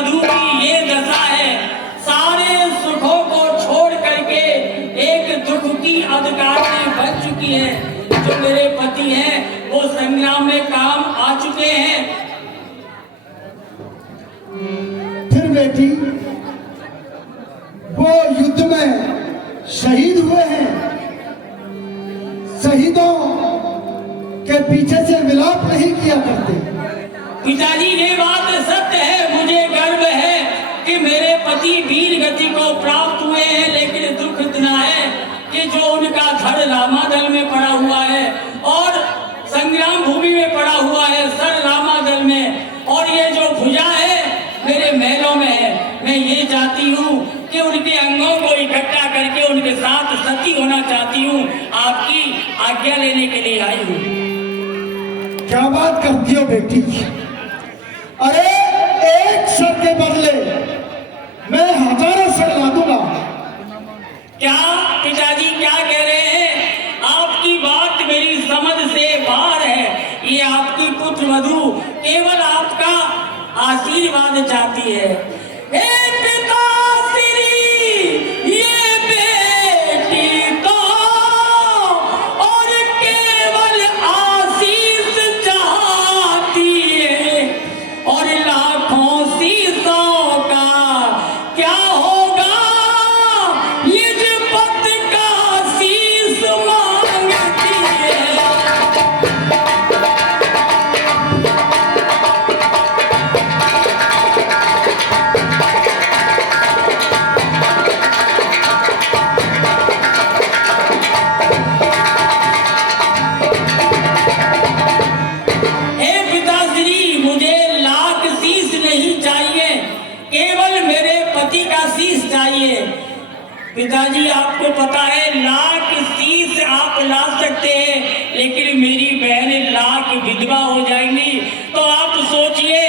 पुत्रवधू की ये दशा है, सारे सुखों को छोड़ करके एक दुख की अधिकारी बन चुकी है। जो मेरे पति हैं वो संग्राम में काम आ चुके हैं। फिर बेटी वो युद्ध में शहीद हुए हैं। शहीदों के पीछे से विलाप नहीं किया करते। पिताजी ये बात सत्य है, मुझे गर्व है कि मेरे पति वीर गति को प्राप्त हुए हैं, लेकिन दुख इतना है कि जो उनका धड़ रामादल में पड़ा हुआ है और संग्राम भूमि में पड़ा हुआ है, सर रामादल में, और ये जो भुजा है मेरे महलों में है। मैं ये चाहती हूँ कि उनके अंगों को इकट्ठा करके उनके साथ सती होना चाहती हूँ। आपकी आज्ञा लेने के लिए आई हूँ। क्या बात करती हो बेटी? अरे एक सर के बदले मैं हजारों सर ला दूंगा। क्या पिताजी क्या कह रहे हैं? आपकी बात मेरी समझ से बाहर है। ये आपकी पुत्रवधू केवल आपका आशीर्वाद चाहती है। हे पिताश्री, ये बेटी तो और केवल आशीष चाहती है, और लाखों शीशों का क्या होगा, निज पति का शीश मांगती है। पिताजी आपको पता है लाख शीश आप ला सकते हैं, लेकिन मेरी बहन लाख विधवा हो जाएंगी। तो आप सोचिए,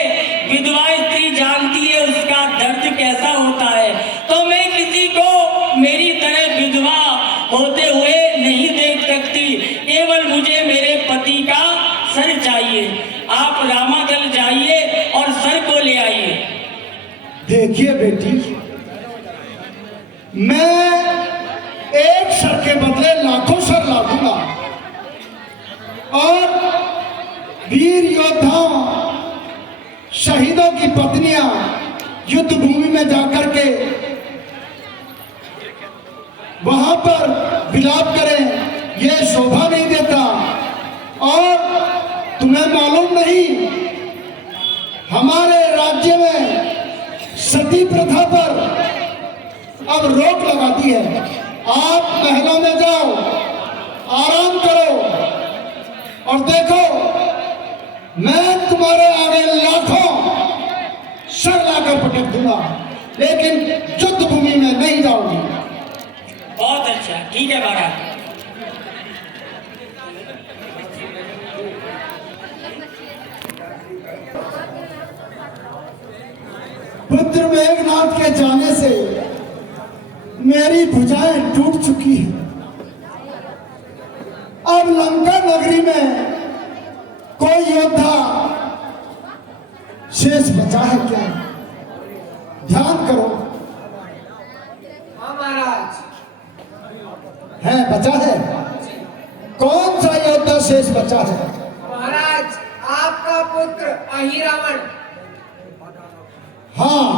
विधवा स्त्री जानती है उसका दर्द कैसा होता है। तो मैं किसी को मेरी तरह विधवा होते हुए नहीं देख सकती। केवल मुझे मेरे पति का सर चाहिए। आप रामादल जाइए और सर को ले आइए। देखिए बेटी, मैं एक सर के बदले लाखों सर ला दूंगा, और वीर योद्धाओं शहीदों की पत्नियां युद्ध भूमि में जाकर के वहां पर विलाप करें, यह शोभा नहीं देता। और तुम्हें मालूम नहीं, हमारे राज्य में सती प्रथा पर अब रोक लगा दी है। आप महलों में जाओ, आराम करो, और देखो मैं तुम्हारे आगे लाखों सर लाकर पटक दूंगा, लेकिन युद्ध भूमि में नहीं जाओगी। बहुत अच्छा, ठीक है महाराज। पुत्र मेघनाथ के जाने से मेरी भुजाएं टूट चुकी हैं। अब लंका नगरी में कोई योद्धा शेष बचा है क्या? ध्यान करो। हाँ महाराज, है बचा है? कौन सा योद्धा शेष बचा है? महाराज आपका पुत्र अहिरावण। हाँ,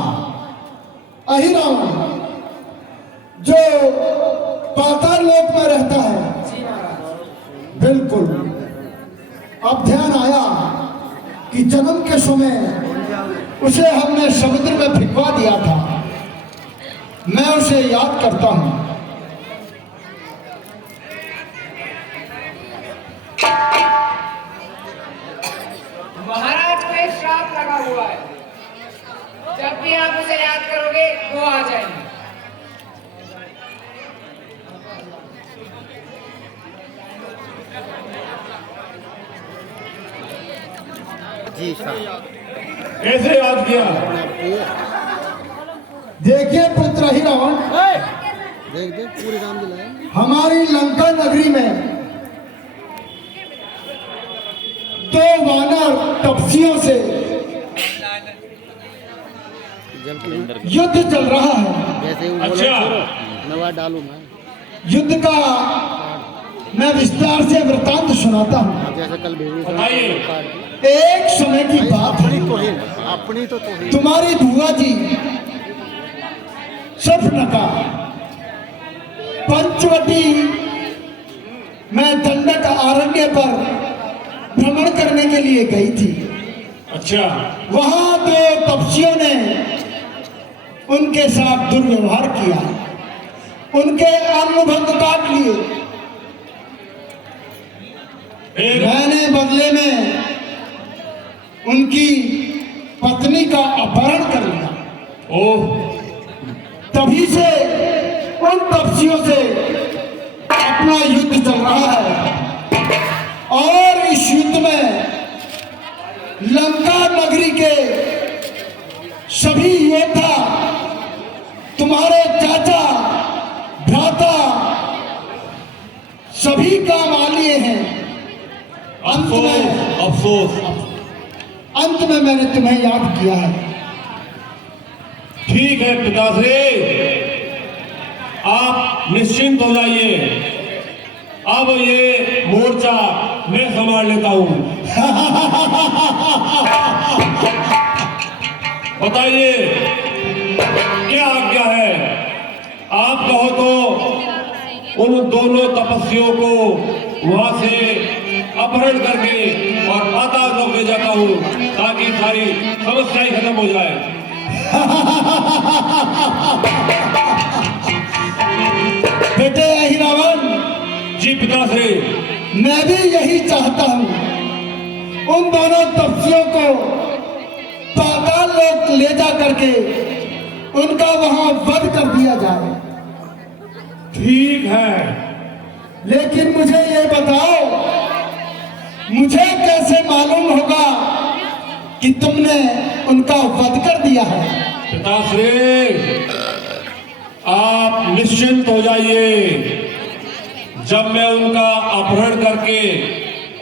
अहिरावण जो पाताल लोक में रहता है। जी महाराज। बिल्कुल। अब ध्यान आया कि जन्म के समय उसे हमने समुद्र में भिगवा दिया था। मैं उसे याद करता हूं। महाराज को एक श्राप लगा हुआ है, जब भी आप उसे याद करोगे वो आ जाएंगे। जी साहब। कैसे याद किया? देखिए पुत्र अहिरावण, देख देख पूरे नाम दिलाए। हमारी लंका नगरी में दो वानर तपस्वियों से जबकि युद्ध चल रहा है। जैसे वो बोला अच्छा। छोड़ो, मैं डालू मैं युद्ध का मैं विस्तार से वृतांत सुनाता हूँ। अब जैसे कल भेजी बताइए। एक समय की बात अपनी है, तो है, अपनी तो है। तुम्हारी बुआ जी सफनका पंचवटी में दंडक आरण्य पर भ्रमण करने के लिए गई थी। अच्छा। वहां दो तपस्वियों ने उनके साथ दुर्व्यवहार किया, उनके अंगभंग काट लिए। फिर मैंने बदले में उनकी पत्नी का अपहरण कर लिया। ओह, तभी से उन तपस्वियों से अपना युद्ध चल रहा है और इस युद्ध में लंका नगरी के सभी योद्धा तुम्हारे चाचा भ्राता सभी काम आ लिए हैं। अफसोस अफसोस। अंत में मैंने तुम्हें याद किया है। ठीक है पिताश्री, आप निश्चिंत हो जाइए। अब ये मोर्चा मैं संभाल लेता हूँ। बताइए क्या आज्ञा है? आप कहो तो उन दोनों तपस्वियों को वहां से अपहरण करके और पाताल लोक ले जाता हूँ ताकि सारी समस्याएं खत्म हो जाए। बेटे अहिरावण, जी पिताश्री। मैं भी यही चाहता हूं, उन दोनों तपस्वियों को पाताल लोक ले जा करके उनका वहां वध कर दिया जाए। ठीक है, लेकिन मुझे ये बताओ, मुझे कैसे मालूम होगा कि तुमने उनका वध कर दिया है? पिताश्री आप निश्चिंत हो जाइए। जब मैं उनका अपहरण करके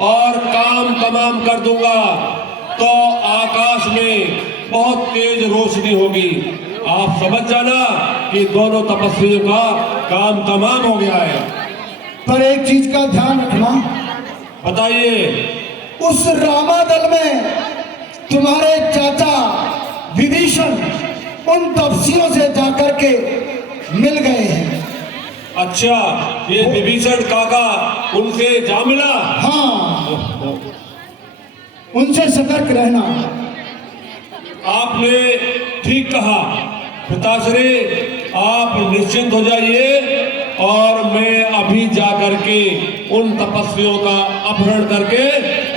और काम तमाम कर दूंगा तो आकाश में बहुत तेज रोशनी होगी। आप समझ जाना कि दोनों तपस्वियों का काम तमाम हो गया है। पर एक चीज का ध्यान रखना, बताइए। उस रामादल में तुम्हारे चाचा विभीषण उन तपस्वियों से जाकर के मिल गए हैं। अच्छा, ये विभीषण काका उनसे जा मिला? हाँ, उनसे सतर्क रहना। आपने ठीक कहा पिताश्री, आप निश्चिंत हो जाइए और मैं अभी जा करके उन तपस्वियों का अपहरण करके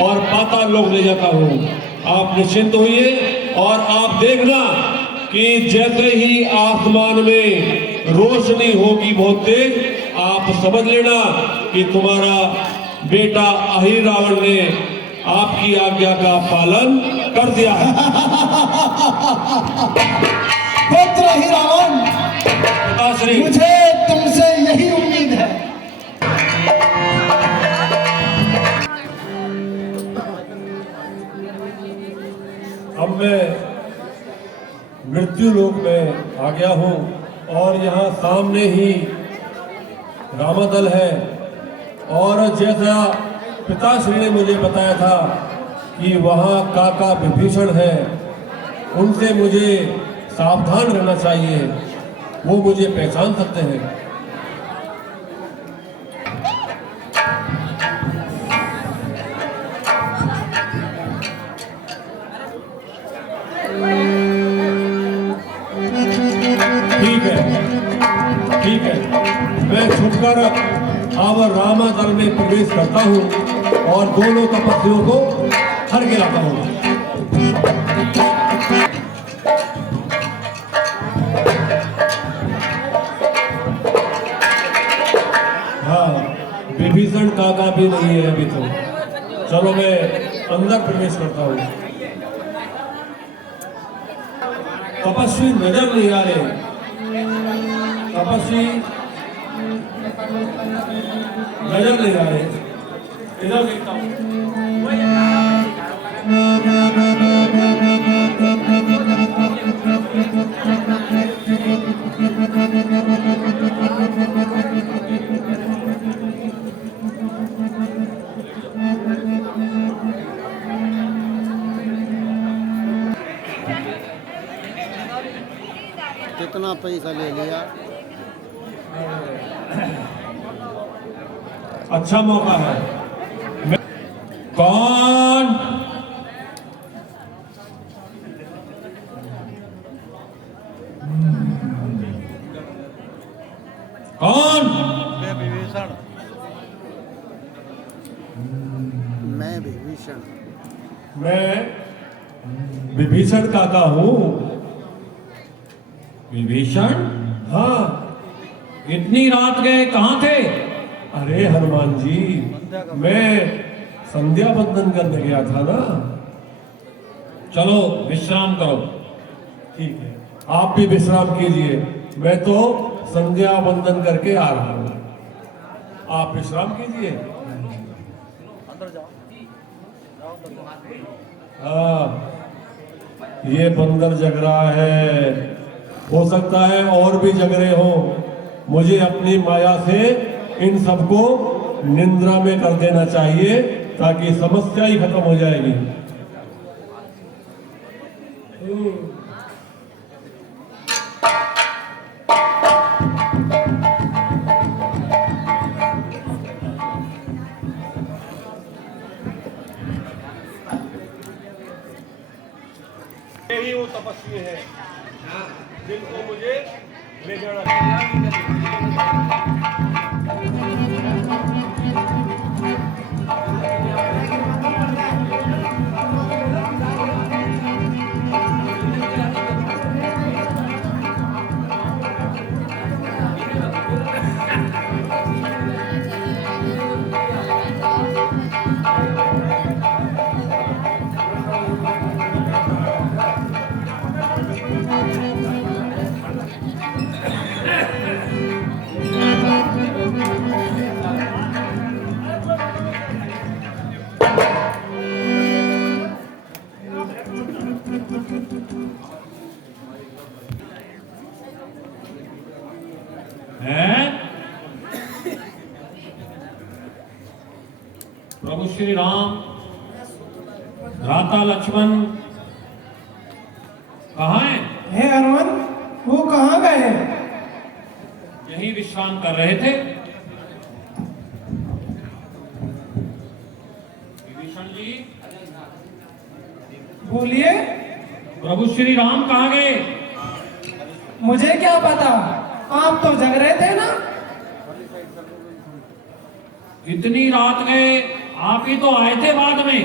और पाताल लोक ले जाता हूँ। आप निश्चिंत होइए और आप देखना कि जैसे ही आसमान में रोशनी होगी बहुत तेज, आप समझ लेना कि तुम्हारा बेटा अहिरावण ने आपकी आज्ञा का पालन कर दिया है। पुत्र अहिरावण, पिताश्री, मुझे तुमसे यही उम्मीद है। अब मैं मृत्यु लोक में आ गया हूँ और यहाँ सामने ही रामादल है। और जैसा पिताश्री ने मुझे बताया था कि वहाँ काका विभीषण है, उनसे मुझे सावधान रहना चाहिए, वो मुझे पहचान सकते हैं। ठीक है, ठीक है, मैं छुपकर अब रामादल में प्रवेश करता हूँ और दोनों तपस्वियों को हर गिराता हूँ। हाँ, विभीषण काका भी नहीं है अभी तो। चलो मैं अंदर प्रवेश करता हूँ। तपस्वी नजर नहीं आ रहे। तपस्वी नजर नहीं आ रहे। इधर देखता हूँ। कितना पैसा ले लिया? अच्छा मौका है। कौन? कौन? मैं विभीषण। मैं विभीषण काका हूं। विभीषण? हाँ। इतनी रात गए कहां थे? अरे हनुमान जी, मैं संध्या बंदन करने गया था ना। चलो विश्राम करो। ठीक है, आप भी विश्राम कीजिए। मैं तो संध्या बंदन करके आ रहा हूं। आप विश्राम कीजिए। हाँ, ये बंदर जग रहा है। हो सकता है और भी जग रहे हो। मुझे अपनी माया से इन सबको निंद्रा में कर देना चाहिए, ताकि समस्या ही खत्म हो जाएगी। यही वो तपस्वी है जिनको मुझे ले जाना चाहिए। प्रभु श्री राम, भ्राता लक्ष्मण कहाँ हैं? हे हनुमान, वो कहाँ गए? यही विश्राम कर रहे थे। विभीषण जी, बोलिए। प्रभु श्री राम कहाँ गए? मुझे क्या पता, आप तो जग रहे थे ना। इतनी रात गए, आप ही तो आए थे बाद में।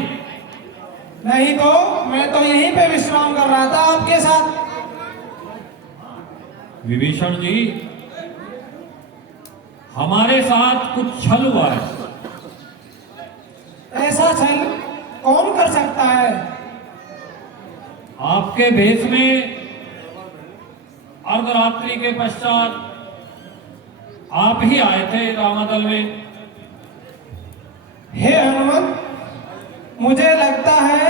नहीं तो मैं तो यहीं पे विश्राम कर रहा था आपके साथ। विभीषण जी, हमारे साथ कुछ छल हुआ है। ऐसा छल कौन कर सकता है? आपके भेष में अर्धरात्रि के पश्चात आप ही आए थे रामादल में। हे हनुमान, मुझे लगता है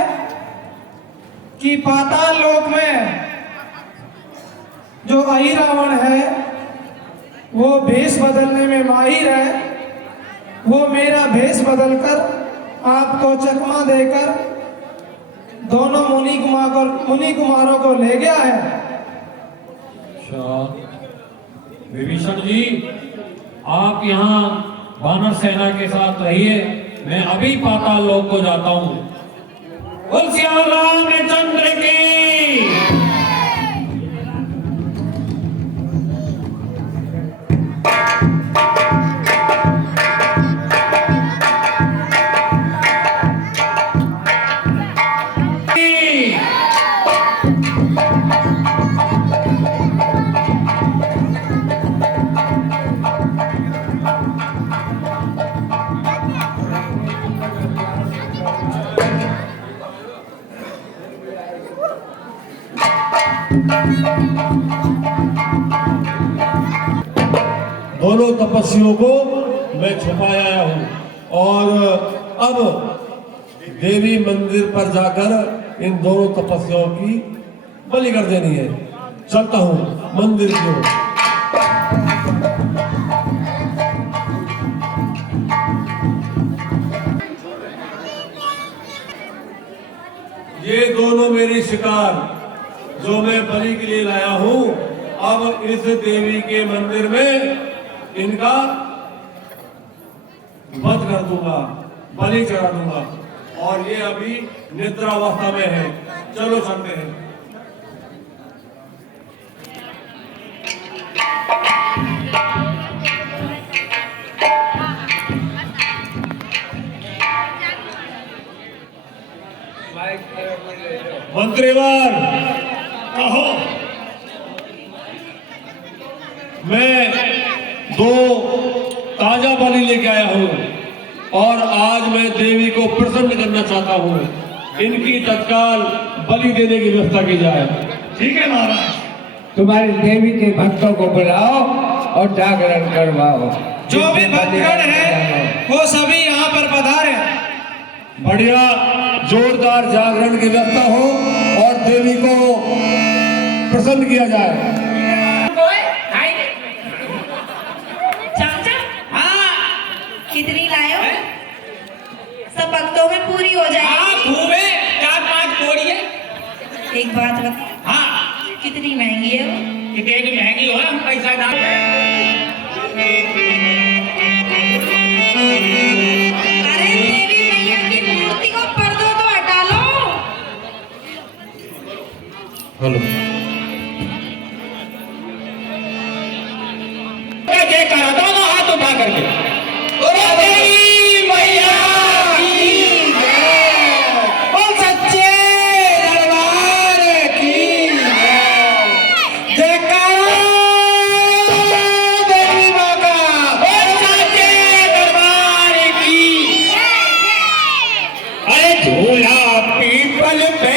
कि पाताल लोक में जो आई रावण है वो भेष बदलने में माहिर है। वो मेरा भेष बदलकर आपको चकमा देकर दोनों मुनि कुमारों को ले गया है। अच्छा विभीषण जी, आप यहाँ वानर सेना के साथ रहिए, मैं अभी पाताल लोक को जाता हूँ। बोल श्री रामचंद्र की। दोनों तपस्वियों को मैं छुपाया हूं और अब देवी मंदिर पर जाकर इन दोनों तपस्वियों की बलि कर देनी है। चलता हूं मंदिर की ओर। ये दोनों मेरी शिकार जो मैं बलि के लिए लाया हूं, अब इस देवी के मंदिर में इनका वध कर दूंगा, बलि चढ़ा दूंगा। और ये अभी निद्रावस्था में है। चलो चलते हैं। मंत्रीवर कहो, मैं 2 ताजा बलि लेके आया हूं और आज मैं देवी को प्रसन्न करना चाहता हूं। इनकी तत्काल बलि देने की व्यवस्था की जाए। ठीक है महाराज, तुम्हारी देवी के भक्तों को बुलाओ और जागरण करवाओ। जो भी भक्तगण है वो सभी यहाँ पर पधारे। बढ़िया जोरदार जागरण की व्यवस्था हो और देवी को प्रसन्न किया जाए। चाचा हाँ कितनी लाए हो? सब भक्तों में पूरी हो हाँ जाएगी। खूब है, 4-5 कोड़ी है। एक बात बता, हाँ कितनी महंगी है वो? कितनी महंगी हो, हम पैसा डाल। अरे देवी मैया की मूर्ति को पर्दों तो हटा लो। हेलो, जय करा, दोनों हाथ उठा करके बोलो देवी मैया की जय, बोल सच्चे दरबार की जय। जयकारा देवी माँ का, बोल सच्चे दरबार की जय। अरे झूला पीपल पे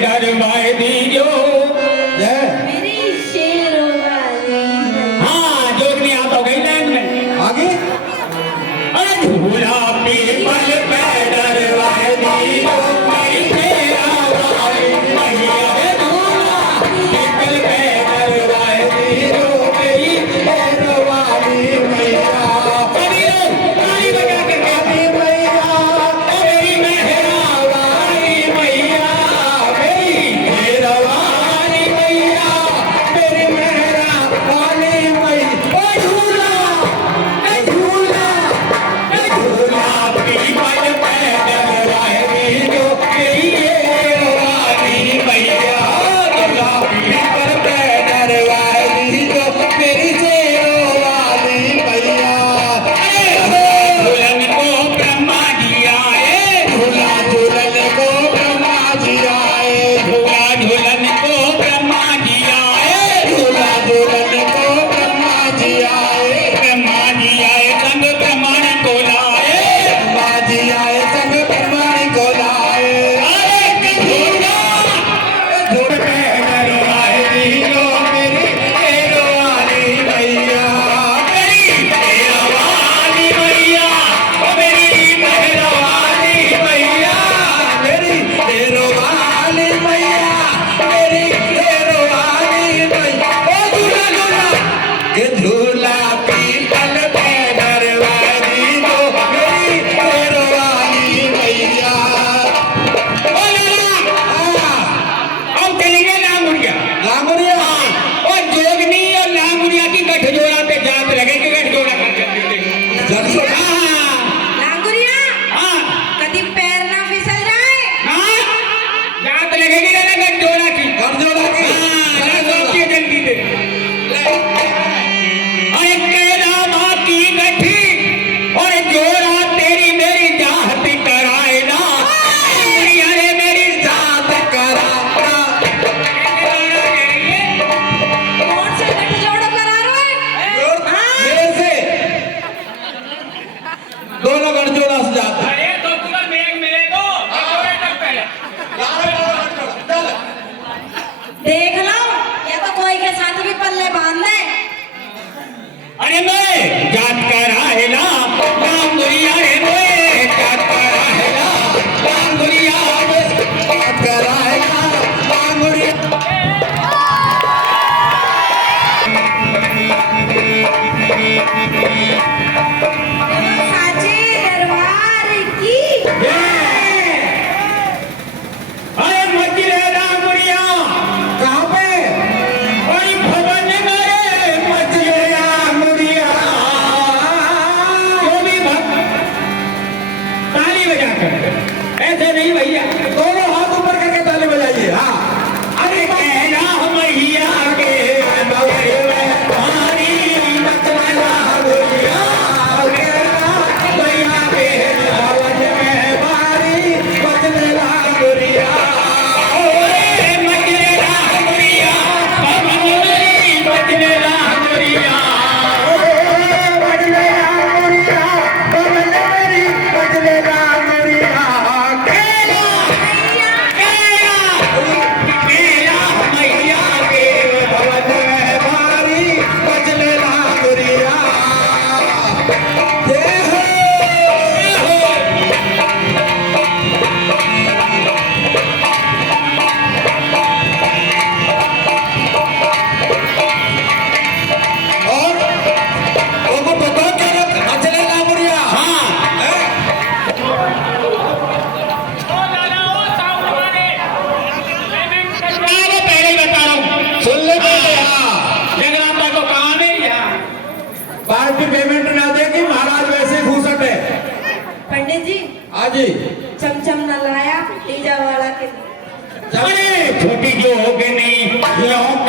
गरमाए दीजो जय। मेरी शेरों वाली हाँ जोगनी आप हो गई लाइन में आगे अरे झूला पीपल पे डरवाए दीजो मेरी तेरा वाली मैया। रे झूला पीपल पे डरवाए दीजो मेरी तेरा वाली मैया। ताली बजा के कहती मैया, मेरी मेहरा वाली मैया, मेरी मेहरा वाली मैया, मेरी मेहरा वाली मैया। ओ झूला, ए झूला, ए झूला पीपल पे डरवाए दीजो मेरी तेरा वाली मैया। झूला पीपल पे डरवाए दीजो मेरी तेरा वाली मैया। झूलन को ब्रह्मा जी आए, झूला झूलन को ब्रह्मा जी आए, झूला झूलन को ब्रह्मा जी आए, झूला झूलन को ब्रह्मा जी आए। ब्रह्मा जी आए संग ब्रह्माणी को लाए, ब्रह्मा जी आए संग ब्रह्माणी को लाए। अरे झूला झूल पे डरवाए दीजो मेरी तेरा वाली मैया, मेरी तेरा वाली मैया, ओ मेरी मेहरा वाली मैया, मेरी तेरा वाली मैया, मेरी तेरा वाली मैया। ओ झूला झूला के झूला पीपल पे डरवाए दीजो मेरी तेरा वाली मैया। ओ लाला, अब चलेंगे लांगुड़िया। लांगुड़िया और जोगनी और लांगुड़िया की गठजोड़ा पे जात लगेगी। गठजोड़ा लांगुरिया हाँ कभी पैर ना फिसल जाए। हाँ जात लगेगी ना गठजोड़ा की। गठजोड़ा की हाँ जल्दी जल्दी दे। अरे केरा माँ की गठी और जोड़ा तेरी मेरी चाहत कराए ना। अरे मेरी चाहत कराना। कौन सा गठजोड़ करा रहे हो? मेरे से दोनों गठजोड़ा से जाते अरे तो तुरंत मेघ मिले दो तक पहले। देख लो, या तो कोई के साथ भी पल्ले बांध ले। अरे मैं जात कराएला लांगुरिया रे मैं जात कराएला लांगुरिया जात कराएला लांगुरिया। साचे दरबार की अरे मचिले लांगुरिया कहाँ पे और भवन में जी चमचम न लाया तीजा वाला के अरे छोटी जोगनी लौक